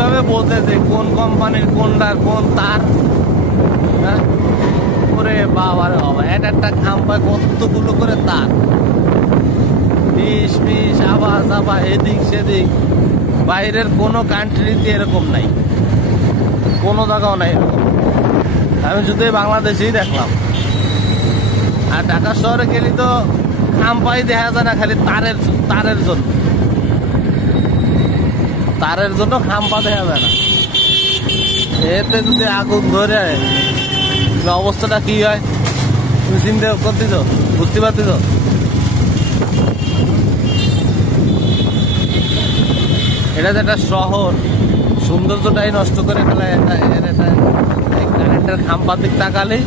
কিভাবে বোঝে যে কোন কোম্পানির কোনটার কোন তার? হ্যাঁ, ওরে বাবা রে বাবা, একটা খাম্পায় কতগুলো করে তার, বিষ বিষ আবার আবার এদিক সেদিক। বাইরের কোনো কান্ট্রিতে এরকম নাই, কোনো জায়গাও নাই এরকম। আমি শুধু বাংলাদেশেই দেখলাম। আর ঢাকা শহরে গেলে তো খাম্পাই দেখা যায় না, খালি তারের জন্য, তারের জন্য খাম্পা দেখা যায় না। এতে যদি আগুন ধরে অবস্থাটা কি হয় তুমি চিন্তা করতেছ, বুঝতে পারতেছ? এটা যে একটা শহর, সৌন্দর্যটাই নষ্ট করে ফেলে। কারেন্টের খাম্পার দিক তাকালে